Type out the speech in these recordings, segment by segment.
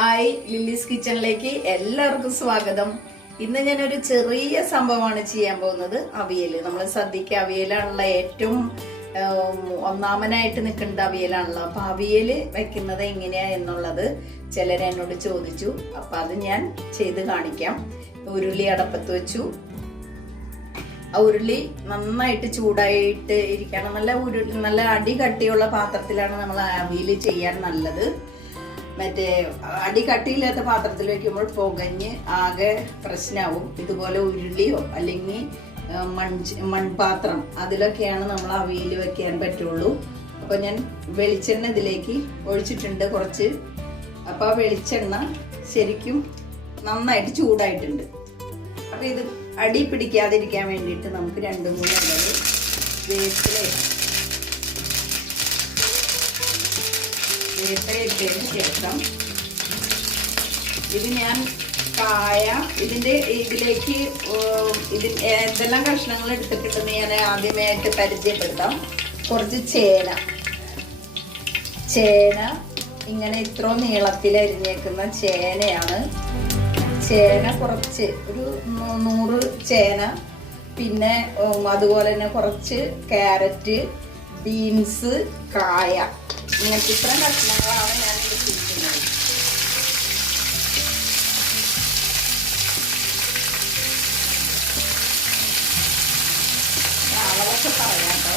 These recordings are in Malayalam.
ഹായ്, ലില്ലീസ് കിച്ചണിലേക്ക് എല്ലാവർക്കും സ്വാഗതം. ഇന്ന് ഞാനൊരു ചെറിയ സംഭവമാണ് ചെയ്യാൻ പോകുന്നത്. അവിയൽ. നമ്മൾ സദ്യക്ക് അവിയലാണല്ലോ ഏറ്റവും ഒന്നാമനായിട്ട് നിൽക്കേണ്ട അവിയലാണല്ലോ. അപ്പൊ അവിയൽ വെക്കുന്നത് എങ്ങനെയാ എന്നുള്ളത് ചിലരെന്നോട് ചോദിച്ചു. അപ്പൊ അത് ഞാൻ ചെയ്ത് കാണിക്കാം. ഉരുളി അടപ്പത്ത് വെച്ചു. ആ ഉരുളി നന്നായിട്ട് ചൂടായിട്ട് ഇരിക്കണം. നല്ല അടി കട്ടിയുള്ള പാത്രത്തിലാണ് നമ്മൾ അവിയൽ ചെയ്യാൻ നല്ലത്. മറ്റേ അടി കട്ടിയില്ലാത്ത പാത്രത്തിൽ വെക്കുമ്പോൾ പുകഞ്ഞ് ആകെ പ്രശ്നമാവും. ഇതുപോലെ ഉരുളിയോ അല്ലെങ്കിൽ മൺപാത്രം അതിലൊക്കെയാണ് നമ്മൾ അവിയൽ വെക്കാൻ പറ്റുള്ളൂ. അപ്പൊ ഞാൻ വെളിച്ചെണ്ണ ഇതിലേക്ക് ഒഴിച്ചിട്ടുണ്ട് കുറച്ച്. അപ്പൊ ആ വെളിച്ചെണ്ണ ശരിക്കും നന്നായിട്ട് ചൂടായിട്ടുണ്ട്. അപ്പൊ ഇത് അടി പിടിക്കാതിരിക്കാൻ വേണ്ടിയിട്ട് നമുക്ക് 2-3 ഇലകൾ ഇട്ടതിന് ശേഷം ഇത് ഞാൻ ഇതിലേക്ക് എന്തെല്ലാം കഷ്ണങ്ങൾ എടുത്തിട്ടുണ്ടെന്ന് ഞാൻ ആദ്യമായിട്ട് പരിചയപ്പെടുത്താം. കുറച്ച് ചേന ഇങ്ങനെ ഇത്ര നീളത്തിൽ അരിഞ്ഞേക്കുന്ന ചേനയാണ്. ചേന കുറച്ച് ഒരു 100 ചേന, പിന്നെ അതുപോലെ തന്നെ കുറച്ച് ക്യാരറ്റ്, ബീൻസ്, കായ, ഇങ്ങനത്തെ ഇത്ര കഷ്ണങ്ങളാണ് ഞാൻ എടുത്തിരിക്കുന്നത്. അളവൊക്കെ പറയാം കേട്ടോ.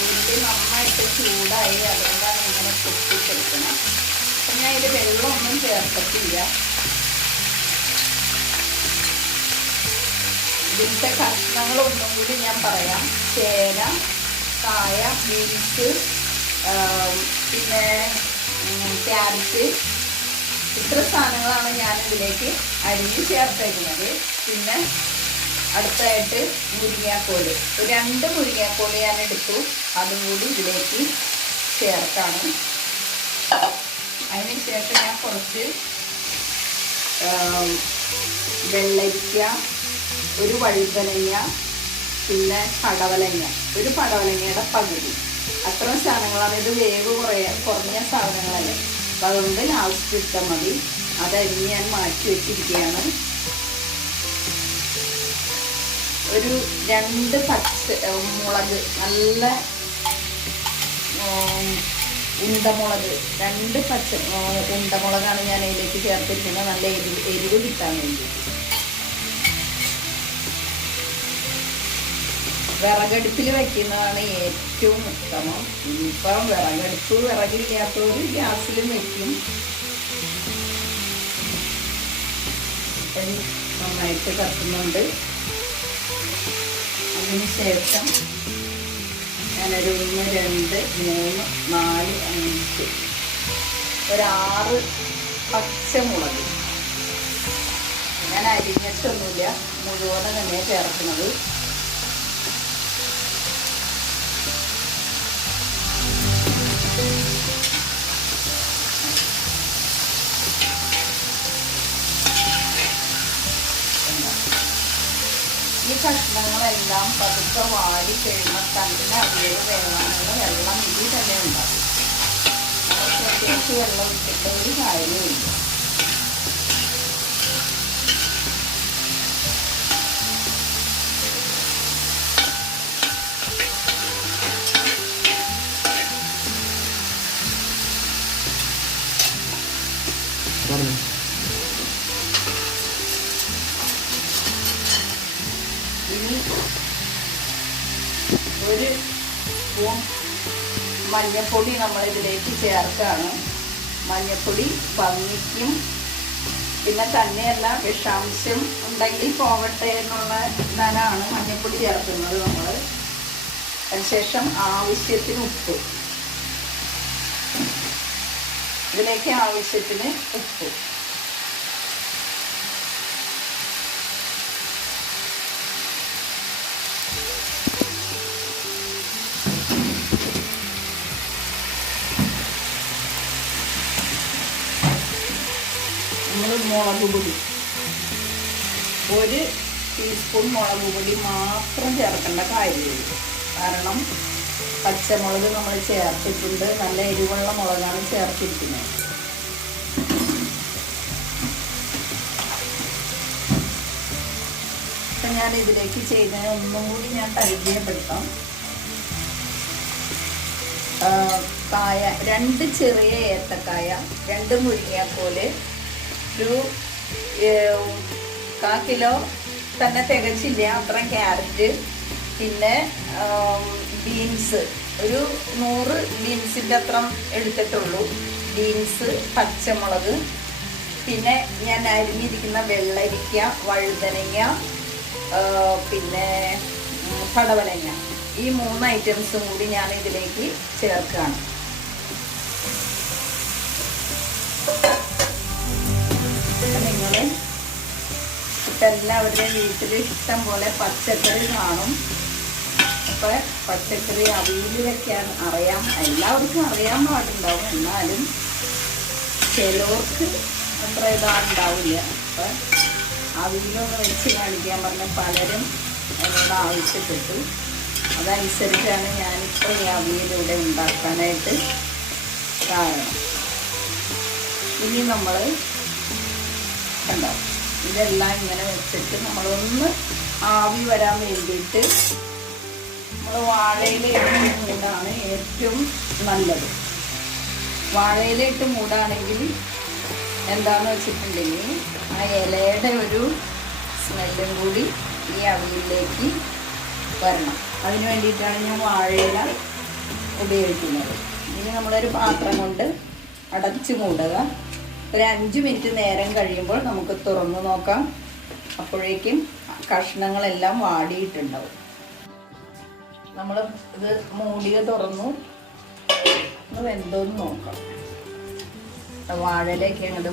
ഉള്ളി നന്നായിട്ട് ചൂടായി, അതുകൊണ്ടാണ് ഇങ്ങനെ പൊട്ടിച്ചെടുക്കണം. അപ്പം ഞാൻ ഇതിൽ വെള്ളമൊന്നും ചേർത്തിട്ടില്ല. ഇതിൻ്റെ കഷ്ണങ്ങളൊന്നും കൂടി ഞാൻ പറയാം. ചേന, കായ, ബീൻസ്, പിന്നെ ക്യാരറ്റ്, ഇത്ര സാധനങ്ങളാണ് ഞാൻ ഇതിലേക്ക് അരിഞ്ഞ് ചേർത്തേക്കുന്നത്. പിന്നെ അടുത്തായിട്ട് മുരിങ്ങാക്കോല്, 2 മുരിങ്ങാക്കോല് ഞാൻ എടുത്തു. അതും കൂടി ഇതിലേക്ക് ചേർത്താണ്. അതിന് ശേഷം ഞാൻ കുറച്ച് വെള്ളരിക്ക, ഒരു വഴുതനങ്ങ, പിന്നെ ഒരു പടവലങ്ങയുടെ പകുതി, അത്ര സാധനങ്ങളാണ്. ഇത് വേവ് കുറഞ്ഞ സാധനങ്ങളല്ലേ. അപ്പം അതുകൊണ്ട് ലാസ്റ്റ് ഇട്ടാൽ മതി. അതരിഞ്ഞ് ഞാൻ മാറ്റി വെച്ചിരിക്കുകയാണ്. ഒരു 2 പച്ചമുളക്, നല്ല ഉണ്ടമുളക്, 2 ഉണ്ടമുളകാണ് ഞാൻ അതിലേക്ക് ചേർത്തിരിക്കുന്നത്. നല്ല എരിവ് കിട്ടാൻ വേണ്ടി. വിറകടുപ്പിൽ വയ്ക്കുന്നതാണ് ഏറ്റവും ഉത്തമം. ഇപ്പം വിറകില്ലാത്തവർ ഗ്യാസിലും വയ്ക്കും. നന്നായിട്ട് കത്തുന്നുണ്ട്. അതിനുശേഷം ഞാനൊരു 1, 2, 3, 4, 5, ഒരു 6 പച്ചമുളക് ഞാൻ അരിഞ്ഞിട്ടൊന്നുമില്ല, മുഴുവനും തന്നെ ചേർക്കുന്നത്. ഈ കഷ്ണങ്ങളെല്ലാം പതുക്കെ വാടി കഴിയുമ്പോൾ തന്നെ അവിയൽ വേവാനുള്ള വെള്ളം ഇതിൽ തന്നെ ഉണ്ടാകും. പ്രത്യേകിച്ച് വെള്ളം ഇട്ടിട്ട് ഒരു കാര്യമില്ല. ഇനി 1 സ്പൂൺ മഞ്ഞൾപ്പൊടി നമ്മളിതിലേക്ക് ചേർക്കുകയാണ്. മഞ്ഞൾപ്പൊടി ഭംഗിക്കും, പിന്നെ തന്നെയല്ല വിഷാംശം ഉണ്ടെങ്കിൽ പോവട്ടെ എന്നുള്ള ഇതിനാണ് മഞ്ഞൾപ്പൊടി ചേർക്കുന്നത് നമ്മൾ. അതിനുശേഷം ആവശ്യത്തിന് ഉപ്പ്, ഇതിലേക്ക് ആവശ്യത്തിന് ഉപ്പ്. നമ്മൾ മുളക് പൊടി, 1 ടീസ്പൂൺ മുളക് പൊടി മാത്രം ചേർക്കേണ്ട കാര്യമുള്ളൂ. കാരണം പച്ചമുളക് നമ്മൾ ചേർത്തിട്ടുണ്ട്, നല്ല എരിവുള്ള മുളകാണ് ചേർത്തിരിക്കുന്നത്. അപ്പം ഞാൻ ഇതിലേക്ക് ചെയ്യുന്നതിന് ഒന്നും കൂടി ഞാൻ പരിചയപ്പെടുത്താം. കായ 2 ചെറിയ ഏത്തക്കായ, 2 മുരിങ്ങാക്കോല്, ഒരു 1/4 കിലോ തന്നെ തികച്ചില്ല അത്ര ക്യാരറ്റ്, പിന്നെ ബീൻസ് ഒരു 100 ബീൻസിൻ്റെ അത്ര എടുത്തിട്ടുള്ളൂ. ബീൻസ്, പച്ചമുളക്, പിന്നെ ഞാൻ അരിഞ്ഞിരിക്കുന്ന വെള്ളരിക്ക, വഴുതനങ്ങ, പിന്നെ പടവലങ്ങ, ഈ 3 ഐറ്റംസും കൂടി ഞാൻ ഇതിലേക്ക് ചേർക്കുകയാണ്. നിങ്ങൾ ഇപ്പം എല്ലാവരുടെയും വീട്ടിൽ ഇഷ്ടം പോലെ പച്ചക്കറി കാണും. അപ്പോൾ പച്ചക്കറി അവിയൽ വെക്കാൻ അറിയാം, എല്ലാവർക്കും അറിയാൻ പാടുണ്ടാവും. എന്നാലും ചിലവർക്ക് അത്ര ഇതാണ്ടാവില്ല. അപ്പം അവിയലൊന്ന് വെച്ച് കാണിക്കാൻ പറഞ്ഞ പലരും എന്നോട് ആവശ്യപ്പെട്ടു. അതനുസരിച്ചാണ് ഞാനിപ്പോൾ ഈ അവിയലിവിടെ ഉണ്ടാക്കാനായിട്ട് കാരണം. ഇനി നമ്മൾ കണ്ടോ, ഇതെല്ലാം ഇങ്ങനെ വെച്ചിട്ട് നമ്മളൊന്ന് ആവി വരാൻ വേണ്ടിയിട്ട് നമ്മൾ വാഴയിലിട്ട് മൂടാണ് ഏറ്റവും നല്ലത്. വാഴയിലിട്ട് മൂടാണെങ്കിൽ എന്താണെന്ന് വെച്ചിട്ടുണ്ടെങ്കിൽ ആ ഇലയുടെ ഒരു സ്മെല്ലും കൂടി ഈ അവിയലിലേക്ക് വരണം. അതിന് വേണ്ടിയിട്ടാണ് ഞാൻ വാഴയില ഉപയോഗിക്കുന്നത്. ഇനി നമ്മളൊരു പാത്രം കൊണ്ട് അടച്ച് മൂടുക. ഒരു 5 മിനിറ്റ് നേരം കഴിയുമ്പോൾ നമുക്ക് തുറന്ന് നോക്കാം. അപ്പോഴേക്കും കഷ്ണങ്ങളെല്ലാം വാടിയിട്ടുണ്ടാവും. നമ്മൾ ഇത് മൂടിയ തുറന്നു, വെന്തോന്ന് നോക്കാം. വാഴയിലേക്ക് അങ്ങോട്ട്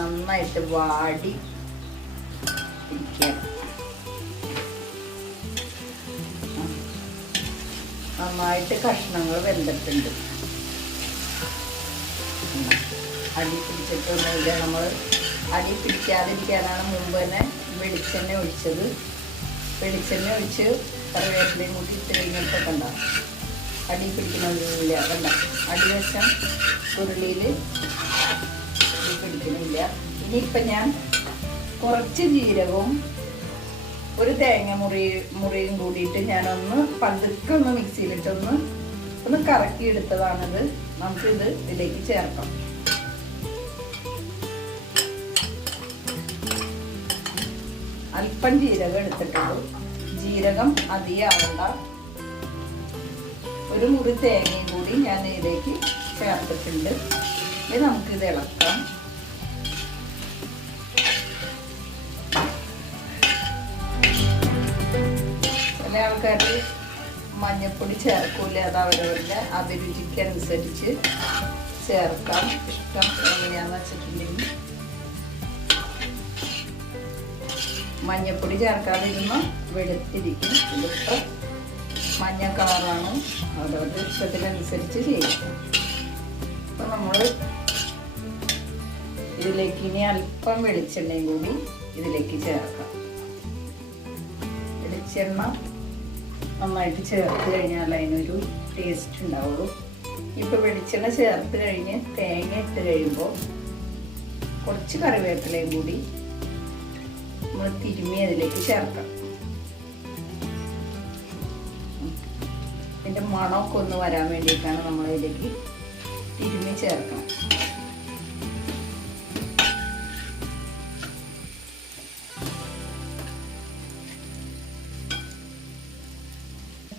നന്നായിട്ട് വാടി ഇരിക്കണം. നന്നായിട്ട് കഷ്ണങ്ങൾ വെന്തിട്ടുണ്ട്. അടി പിടിച്ചിട്ടൊന്നുമില്ല. നമ്മൾ അടി പിടിക്കാതിരിക്കാനാണ് മുമ്പ് തന്നെ വെളിച്ചെണ്ണ ഒഴിച്ചത്. വെളിച്ചെണ്ണ ഒഴിച്ച് കറിവേപ്പിലയും കൂട്ടി ഇട്ട് കഴിഞ്ഞപ്പോൾ കണ്ട അടി പിടിക്കണമില്ല. കണ്ട അടിവശം ഉരുളിയിൽ പിടിക്കണില്ല. ഇനിയിപ്പം ഞാൻ കുറച്ച് ജീരകവും ഒരു തേങ്ങ മുറിയും കൂടിയിട്ട് ഞാനൊന്ന് പതുക്കെ ഒന്ന് മിക്സിയിലിട്ടൊന്ന് കറക്കി എടുത്തതാണിത്. നമുക്കിത് ഇതിലേക്ക് ചേർക്കാം. അല്പം ജീരകം എടുത്തിട്ടുള്ളൂ. ജീരകം അധികം ആവണ്ട. ഒരു മുറി തേങ്ങയും കൂടി ഞാൻ ഇതിലേക്ക് ചേർത്തിട്ടുണ്ട്. ഇത് നമുക്കിത് ഇളക്കാം. ചില ആൾക്കാർ മഞ്ഞൾപ്പൊടി ചേർക്കൂല. അത് അവരവരുടെ അഭിരുചിക്കനുസരിച്ച് ചേർക്കാം. ഇഷ്ടം എങ്ങനെയാന്ന് വെച്ചിട്ടുണ്ടെങ്കിൽ മഞ്ഞൾപ്പൊടി ചേർക്കാതിരുന്ന് വെളുത്തിരിക്കും. ഇതിപ്പോൾ മഞ്ഞ കളറാണ്, അതവരുടെ ഇഷ്ടത്തിനനുസരിച്ച് ചെയ്യാം. അപ്പം നമ്മൾ ഇതിലേക്ക് ഇനി അല്പം വെളിച്ചെണ്ണയും കൂടി ഇതിലേക്ക് ചേർക്കാം. വെളിച്ചെണ്ണ നന്നായിട്ട് ചേർത്ത് കഴിഞ്ഞാൽ അതിനൊരു ടേസ്റ്റ് ഉണ്ടാവുള്ളൂ. ഇപ്പോൾ വെളിച്ചെണ്ണ ചേർത്ത് കഴിഞ്ഞ് തേങ്ങ ഇട്ട് കഴിയുമ്പോൾ കുറച്ച് കറിവേപ്പിലയും കൂടി നമ്മൾ തിരുമ്മി അതിലേക്ക് ചേർക്കാം. ഇതിൻ്റെ മണമൊക്കെ ഒന്ന് വരാൻ വേണ്ടിയിട്ടാണ് നമ്മളതിലേക്ക് തിരുമ്മി ചേർക്കണം.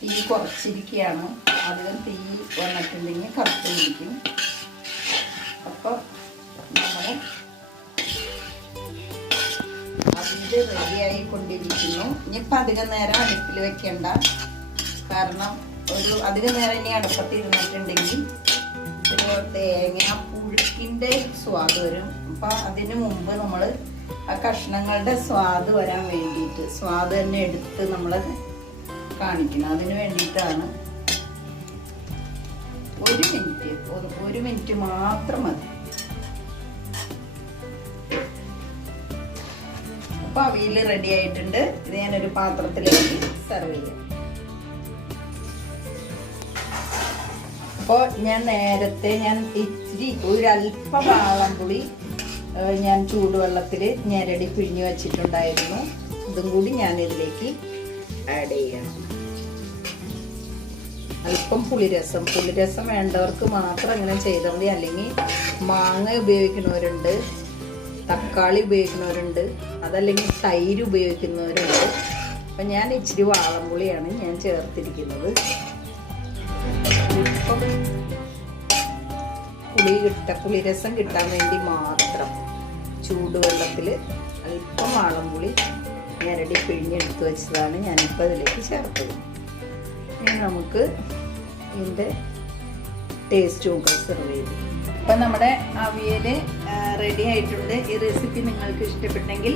തീ കുറച്ചിരിക്കുകയാണ്. അധികം തീ വന്നിട്ടുണ്ടെങ്കിൽ കറുത്ത് പിടിക്കും. അപ്പോൾ നമ്മൾ അതിൽ റെഡിയായി കൊണ്ടിരിക്കുന്നു. ഇനിയിപ്പോൾ അധികം നേരം അടുപ്പിൽ വെക്കേണ്ട. കാരണം ഒരു അധികം നേരം ഇനി അടുപ്പത്ത് ഇരുന്നിട്ടുണ്ടെങ്കിൽ ഒരു തേങ്ങ പുഴുക്കിൻ്റെ സ്വാദ് വരും. അപ്പം അതിന് മുമ്പ് നമ്മൾ ആ കഷ്ണങ്ങളുടെ സ്വാദ് വരാൻ വേണ്ടിയിട്ട് സ്വാദ് തന്നെ എടുത്ത് നമ്മൾ കാണിക്കണം. അതിന് വേണ്ടിയിട്ടാണ് ഒരു മിനിറ്റ് മാത്രം മതി. ഇപ്പൊ അവിയൽ റെഡി ആയിട്ടുണ്ട്. ഇത് ഞാനൊരു പാത്രത്തിലേക്ക് സെർവ് ചെയ്യാം. അപ്പോൾ ഞാൻ ഇച്ചിരി ഒരല്പ വാളംപുളി ഞാൻ ചൂടുവെള്ളത്തിൽ ഞെരടി പിഴിഞ്ഞ് വെച്ചിട്ടുണ്ടായിരുന്നു. ഇതും കൂടി ഞാൻ ഇതിലേക്ക് ആഡ് ചെയ്യണം. അല്പം പുളിരസം വേണ്ടവർക്ക് മാത്രം ഇങ്ങനെ ചെയ്താൽ മതി. അല്ലെങ്കിൽ മാങ്ങ ഉപയോഗിക്കുന്നവരുണ്ട്, തക്കാളി ഉപയോഗിക്കുന്നവരുണ്ട്, അതല്ലെങ്കിൽ തൈര് ഉപയോഗിക്കുന്നവരുണ്ട്. അപ്പം ഞാൻ ഇച്ചിരി വാളംപുളിയാണ് ഞാൻ ചേർത്തിരിക്കുന്നത്. ഇപ്പം പുളിരസം കിട്ടാൻ വേണ്ടി മാത്രം ചൂടുവെള്ളത്തിൽ അല്പം വാളംപുളി ഞെരടി പിഴിഞ്ഞെടുത്ത് വെച്ചതാണ് ഞാനിപ്പോൾ ഇതിലേക്ക് ചേർത്തത്. ഇനി നമുക്ക് ഇതിൻ്റെ ടേസ്റ്റ് നോക്കാൻ സെർവ് ചെയ്തു. അപ്പം നമ്മുടെ അവിയൽ റെഡി ആയിട്ടുണ്ട്. ഈ റെസിപ്പി നിങ്ങൾക്ക് ഇഷ്ടപ്പെട്ടെങ്കിൽ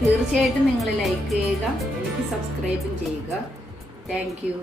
തീർച്ചയായിട്ടും നിങ്ങൾ ലൈക്ക് ചെയ്യുക, എനിക്ക് സബ്സ്ക്രൈബും ചെയ്യുക. Thank you.